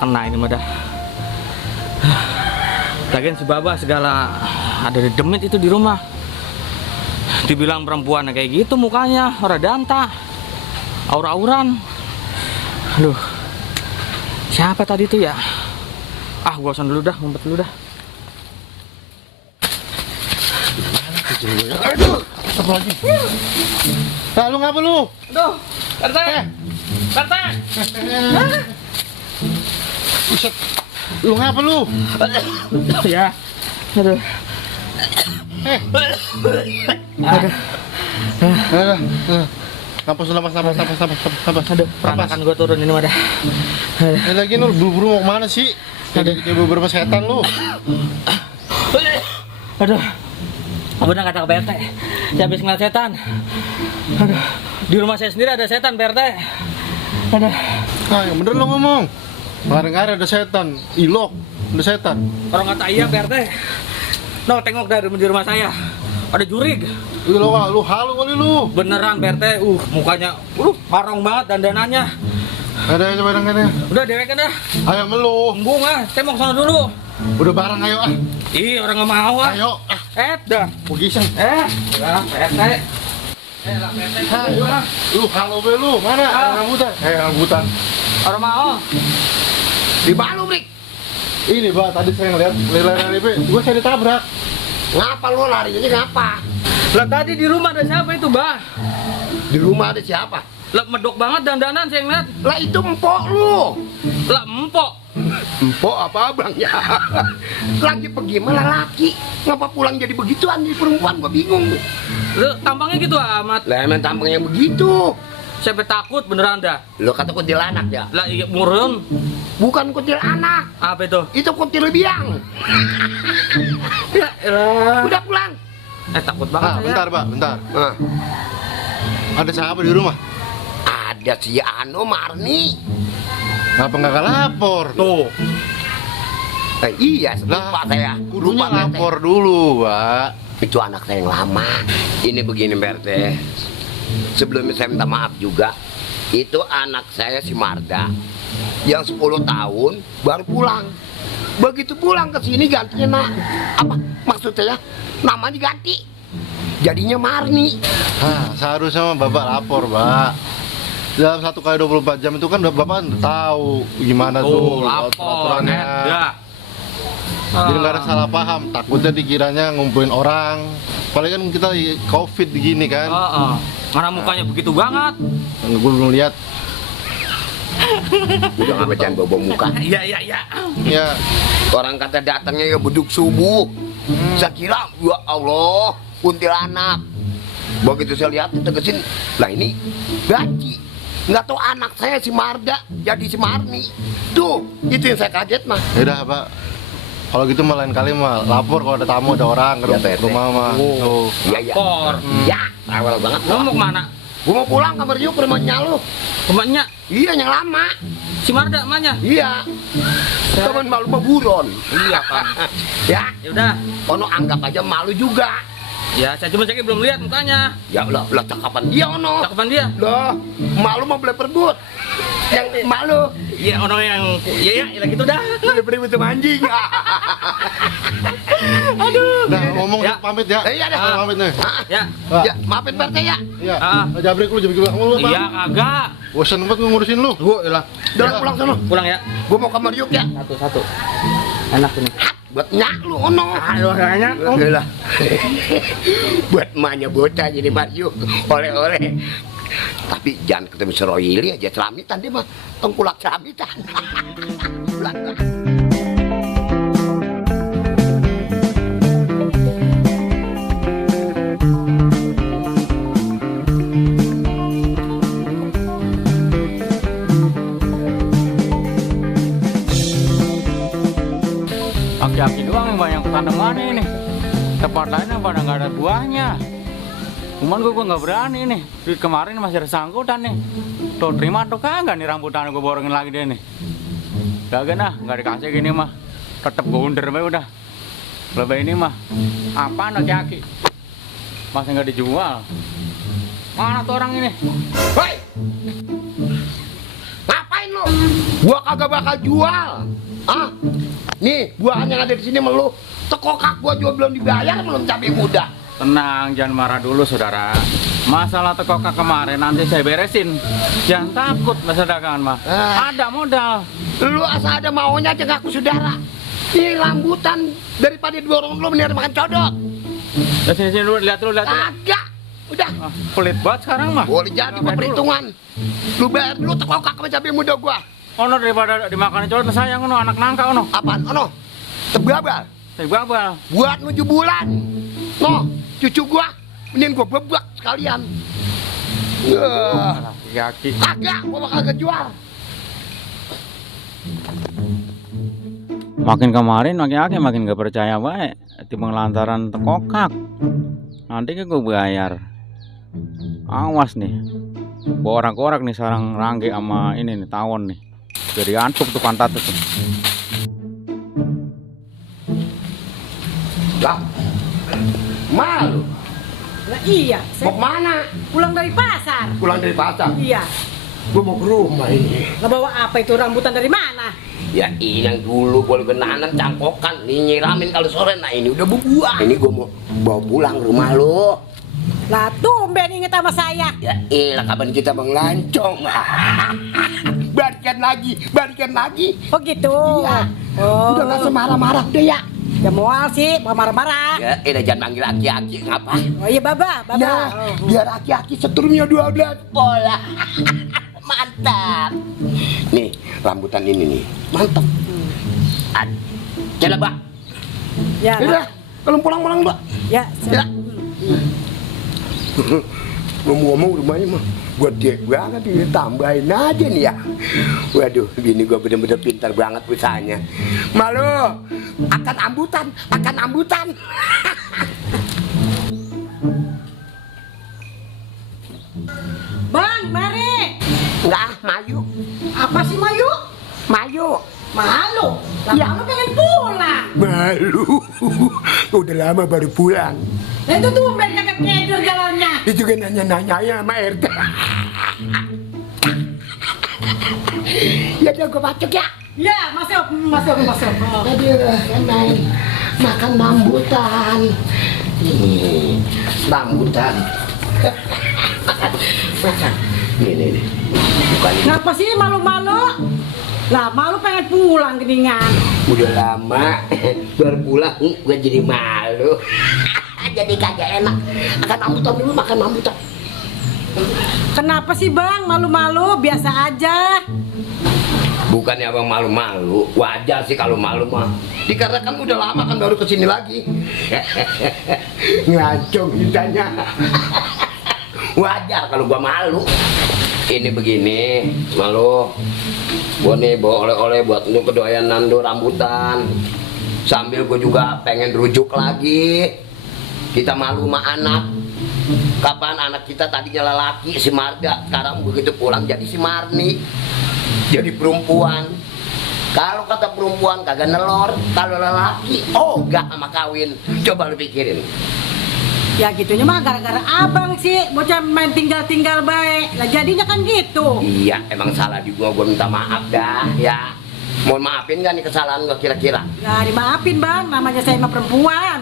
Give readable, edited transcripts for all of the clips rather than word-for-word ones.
kena ini mah dah. Lagian si Baba segala ada demit itu di rumah. Dibilang perempuan kayak gitu mukanya, ora danta, aura-auran. Aduh, siapa tadi tuh ya? Ah, gua pesan dulu dah, ngumpet dulu dah. Aduh, apa lagi? Nah, lu ngapa lu? Aduh, RT, RT. Buset. Lu ngapa lu? Ya, aduh. Aduh. Napas. Aduh, peranakan gua turun ini mah dah. Lagi lu buru-buru mau kemana sih? Kayak beberapa setan lu. Aduh, benar kata Pak RT. Saya habis ngeliat setan. Aduh, di rumah saya sendiri ada setan Pak RT. Aduh. Nah, yang bener lu ngomong. Kemarin ada setan, ilok, ada setan. Orang kata iya Pak RT. No, tengok dari di rumah saya. Ada jurig. Lu halu kali lu. Beneran Pak RT. Mukanya parong banget dandanannya. Ada aja barangnya. Udah dewekan dah. Ayo melu. Embung ah, saya mau kesana dulu. Udah barang ayo ah. Ih, orang nggak mau ah. Ayo. Dah. Pugisan. Ya, Pak RT. Lah Pak RT. Ayo. Lu halu be lu. Mana? Rambutan. Rambutan. Orang mau. Di mana lu, Brik? Ini, Pak, tadi saya ngeliat lari-lari be, gua saya ditabrak. Ngapa lu larinya ngapa? Lah tadi di rumah ada siapa itu, Bah? Di rumah ada siapa? Lah medok banget dandanan saya ngeliat. Lah itu empok lu. Lah empok. Empok apa abang ya? Lagi pergi malah laki. Ngapa pulang jadi begituan di perempuan? Gua bingung. Lu tampangnya gitu amat. Lah emang tampangnya begitu. Sampai takut beneran dah. Lu kata kuntilanak ya? Lah iya murun. Bukan kuntilanak. Apa itu? Itu kuntil biang. Ya elah. Udah pulang. Takut banget saya. Bentar, Pak, bentar. Nah, Ada siapa di rumah? ada si Ano Marni. Ngapa nggak lapor? Tuh. Iya, lupa saya. Kudunya Lupa, Berte. lapor dulu, Pak. Itu anak saya yang lama. Ini begini, Berte. Sebelumnya saya minta maaf juga. Itu anak saya si Marda, yang 10 tahun baru pulang. Begitu pulang ke sini gantinya apa? Maksud saya namanya ganti. Jadinya Marni. Seharusnya Bapak lapor, Pak. Dalam 1 kali 24 jam itu kan Bapak tahu gimana tuh lapor. peraturannya. Ya. Jadi nggak ada salah paham. Takutnya dikiranya ngumpulin orang. Paling kan kita COVID begini kan. Mana mukanya begitu banget. Gue belum lihat. Udah nggak bacaan bawa muka. Iya. Ya, Orang kata datangnya ya beduk subuh. Saya kira ya Allah kuntilanak. Begitu saya lihat tegesin, lah ini gaji. Nggak tahu anak saya si Marda jadi si Marni. Tuh, itu yang saya kaget mah. yaudah Pak. Kalau gitu mah lain kali mah lapor kalau ada tamu ada orang ke Ya, Pak RT. rumah mah. Tuh. Iya. Lapor. Ya, awal banget. Lu mau kemana? Gua mau pulang ke Meriuk ke rumahnya lu. Kemana? Iya, yang lama. Si Marda mana? Iya. Temen malu mah buron. Iya kan. Ya, Yaudah. ono anggap aja malu juga. Ya, saya cuma cek belum lihat mukanya. Ya lah cakapan dia ono. Cakapan dia. Lah, malu mah boleh perbut. Yang malu, Iya, orang yang iya gitu dah. boleh perbut sama anjing. Aduh. Nah, ngomong Ya. pamit ya. Iya dah. Pamit nih. Ya. Ya, maafin Pak RT ya. Iya. Ah. Jabrik lu jadi bilang lu, Pak. Iya kagak. Bosan banget ngurusin lu. Gua ilah. Udah pulang sono. Pulang ya. Gua mau ke Meriuk ya. Satu. Enak ini. Buat nyak lu ono. Aduh, kayaknya. Lah. Buat emaknya bocah jadi Meriuk. Oleh-oleh. Tapi jangan ketemu si Royili aja celamitan dia mah tengkulak celamitan. Aki-aki doang yang banyak tanamannya ini. Tempat lainnya pada nggak ada buahnya. Cuman gue nggak berani nih. Di kemarin masih ada sangkutan nih. Tuh terima tuh kagak nih rambutan gue borongin lagi deh nih. Kagak nah, nggak dikasih gini mah. Tetep gue undur be udah. Lebih ini mah. Apaan aki-aki? Masih nggak dijual. Mana tuh orang ini? Hei! Ngapain lu? Gua kagak bakal jual. Ah, nih buahan yang ada di sini melu. Tekokak gua juga belum dibayar, belum cabai muda. Tenang, jangan marah dulu saudara. Masalah tekokak kemarin nanti saya beresin. Jangan takut masa dagangan mah. Ada modal. Lu asal ada maunya aja ngaku saudara. Ini rambutan daripada dorong lu mendingan makan codot. Sini dulu, lihat dulu. Kagak. Udah. Pelit banget sekarang mah. Boleh jadi Bayar dulu. perhitungan. Lu bayar dulu tekokak sama cabai muda gua. Ono daripada dimakan cowok sayang ono anak nangka ono. Apaan? Ono. Tebabal. Saya babal. Buat 7 bulan. No, cucu gua mending gua bebak sekalian. Yaki. Kagak, gua bakal kejual. Makin kemarin makin gak percaya baik. Timbang lantaran tekokak. Nanti kan gue bayar. Awas nih. Borak-borak nih sarang rangge sama ini nih tawon nih. Jadi antuk tuh pantat tuh. Lah, malu. Lah iya, Mau saya kemana? pulang dari pasar. Pulang dari pasar. Iya. Gua mau ke rumah ini. Ngebawa apa itu rambutan dari mana? Ya ini yang dulu boleh kenanan cangkokan nih nyiramin kalau sore. Nah ini udah berbuah. Ini gua mau bawa pulang ke rumah lu. Lah tumben inget sama saya. Ya ilah kapan kita mengelancong. Balikan lagi. Oh gitu. Iya. Oh. Udah gak semarah-marah udah ya. Ya mual sih, mau marah-marah. Ya ilah jangan manggil aki-aki ngapa? Oh iya baba. Nah, Oh. biar aki-aki seturnya 12 pola. Mantap. Nih, rambutan ini nih. Mantap. Coba, Mbak. Ya. Udah, kalau pulang-pulang, Mbak. Ya. Ya. Ngomong-ngomong rumahnya mah gede banget ini, tambahin aja nih ya. Waduh, bini gua bener-bener pintar banget usahanya. Malu, akan ambutan. Bang, mari. Enggak, Mayu. Apa sih Mayu? Mayu. Malu. Lah Ya. kamu pengen pulang. Malu. Udah lama baru pulang. Lah itu tumben kakek keder jalannya. Itu kan nanya-nanya sama RT. Ya udah gua masuk ya. Ya, masuk. Oh. Aduh, main makan rambutan. Ini rambutan. Makan. Nih. Bukan ini. Ngapa sih malu-malu? Lah malu pengen pulang geningan. Udah lama baru pulang gua jadi malu. Jadi kagak enak. Makan rambutan dulu, makan rambutan. Kenapa sih bang malu-malu? Biasa aja. Bukannya abang malu-malu, wajar sih kalau malu mah. Dikarenakan udah lama kan baru kesini lagi. Ngaco kitanya. Wajar kalau gua malu. Ini begini, malu. Gua nih bawa oleh-oleh buat lu kedoyan nando rambutan. Sambil gua juga pengen rujuk lagi. Kita malu sama anak. Kapan anak kita tadinya lelaki si Marga, sekarang begitu pulang jadi si Marni. Jadi perempuan. Kalau kata perempuan kagak nelor, kalau lelaki gak sama kawin. Coba lu pikirin. Ya gitunya mah gara-gara abang sih bocah main tinggal-tinggal baik. Lah jadinya kan gitu. Iya, emang salah di gua minta maaf dah ya. Mohon maafin gak nih kesalahan gua kira-kira? Ya dimaafin bang, namanya saya mah perempuan.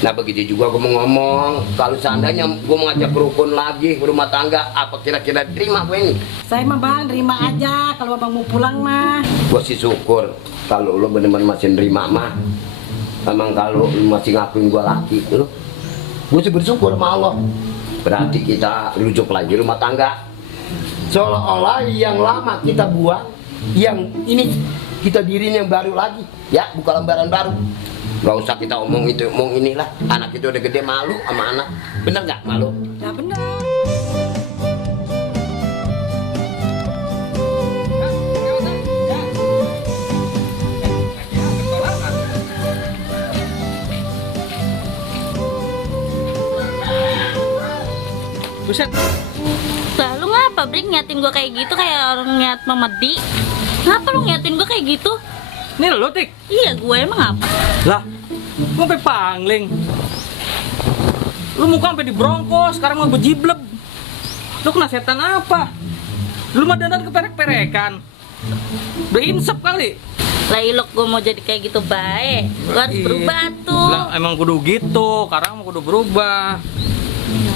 Nah begitu juga gua mau ngomong. Kalau seandainya gua mau ngajak rukun lagi rumah tangga, apa kira-kira terima gue ini? Saya mah bang, terima aja kalau abang mau pulang mah. Gua sih syukur kalau lu bener-bener masih nerima mah. Emang kalau lu masih ngakuin gua laki lu, gua sih bersyukur sama Allah. Berarti kita rujuk lagi rumah tangga. Seolah-olah yang lama kita buang, yang ini kita diriin yang baru lagi. Ya, buka lembaran baru. Gak usah kita omong itu, omong inilah. Anak itu udah gede, malu sama anak. Bener gak malu? Ya bener. Buset. Lah lu ngapa Brik ngeliatin gue kayak gitu kayak orang ngeliat memedi? Ngapa lu ngeliatin gue kayak gitu? Ini lo Tik. Iya gue emang apa? Lah, mau sampai pangling. Lu muka sampai dibrongkos, sekarang mau bejibleb. Lu kena setan apa? Lu mah dandan keperek-perekan. Udah insep kali. Lah ilok gue mau jadi kayak gitu baik. Gue harus Iya. berubah tuh. Lah emang kudu gitu, sekarang mau kudu berubah.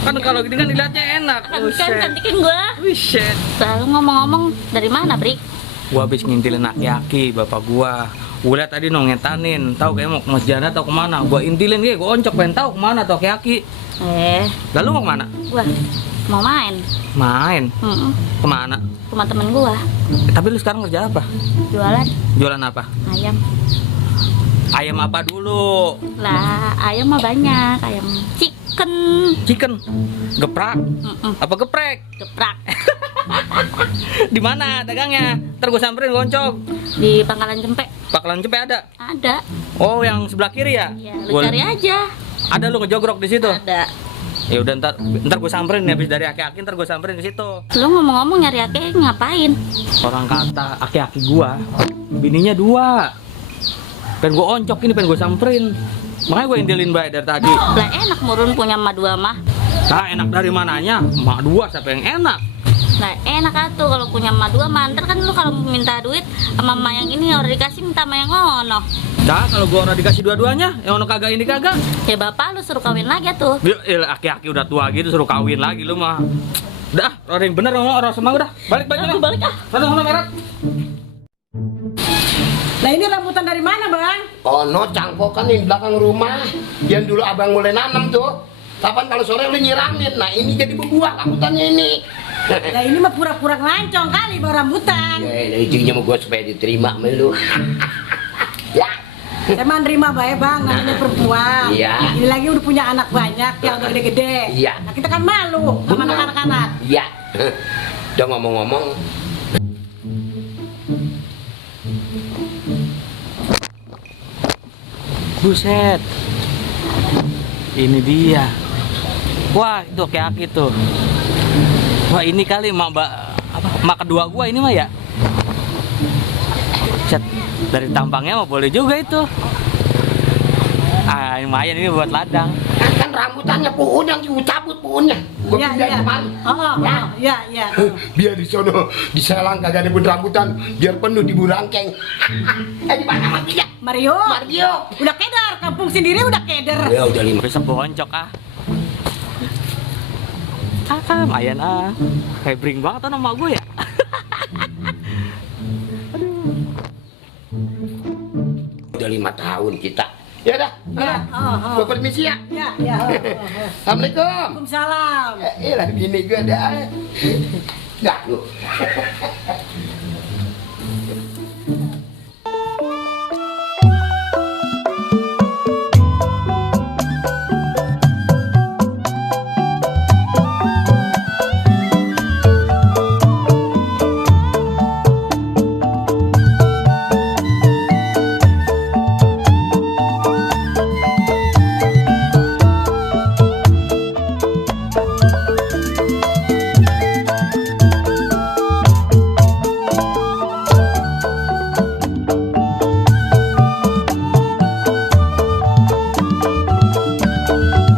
Kan kalau gini kan dilihatnya enak. Kan cantikin gue. Buset. Lalu ngomong-ngomong dari mana, Brik? Gua habis ngintilin aki-aki bapak gua. Gua liat tadi ngetanin, tahu kayak mau ke masjid atau kemana. Gua intilin dia, gua oncok pengen tahu kemana tuh aki-aki. Lalu mau kemana? Gua mau main. Main. Mm-mm. Kemana? Rumah temen gua. Tapi lu sekarang kerja apa? Jualan Jualan apa? ayam. Ayam apa dulu? Lah, ayam mah banyak. Ayam chicken. Chicken. Geprak. Mm-mm. Apa geprek? Geprak. Di mana dagangnya? Ntar gua samperin gua oncok. Di Pangkalan Cempek. Bakalan cepet ada. Ada. Oh, yang sebelah kiri ya? Iya, lu cari aja. Ada lu ngejogrok di situ. Ada. Ya udah ntar gue samperin nih, habis dari aki-aki ntar gue samperin ke situ. Lu ngomong-ngomong nyari ake ngapain? Orang kata aki-aki gua, bininya 2. Pengen gue oncok ini, pengen gue samperin. Makanya gue intilin baik dari tadi. Lah enak murun punya emak dua mah. Nah, enak dari mananya? Emak 2 siapa yang enak? Nah enak atuh kalau punya emak dua mah. Ntar kan lu kalau minta duit sama emak yang ini orang dikasih minta sama yang ono. Nah, kalau gua orang dikasih dua-duanya, yang ono kagak ini kagak. Ya bapak lu suruh kawin lagi tuh. Ya, aki-aki udah tua gitu suruh kawin lagi lu mah. Udah, orang yang bener orang semang udah. Balik Aku balik ah. Sana merah. Lah ini rambutan dari mana, Bang? Ono cangkokan di belakang rumah yang dulu abang mulai nanam tuh. Kapan kalau sore lu nyiramin, nah ini jadi berbuah rambutannya ini. Lah ini mah pura-pura ngelancong kali bawa rambutan. Ya, itunya mau gue supaya diterima sama lu. Ya, Saya mah nerima baik, Bang, namanya perempuan. Iya. Ini lagi udah punya anak banyak yang udah gede-gede. Iya. Nah, kita kan malu sama anak-anak. ya. Udah ngomong-ngomong, Buset. Ini dia. Wah, itu aki-aki tuh. Wah, ini kali mak kedua gua ini mah ya. Buset. Dari tampangnya mah boleh juga itu. Ah, lumayan ini buat ladang. kan rambutannya pohon yang dicabut pohonnya. Gue Iya, pindah iya. kemari. Iya. Biar di sono di Selang kagak ada rambutan, biar penuh di Burangkeng. Di mana mati ya? Mario. Mario. Udah keder, kampung sendiri udah keder. Ya udah 5. Besok gua oncok ah. Lumayan ah. Kayak bring banget tuh nama gue ya. Udah 5 tahun kita. Ya dah. Ya, Gua permisi ya. Ya. Assalamualaikum. Waalaikumsalam. Lah bini gue ada. Enggak lu.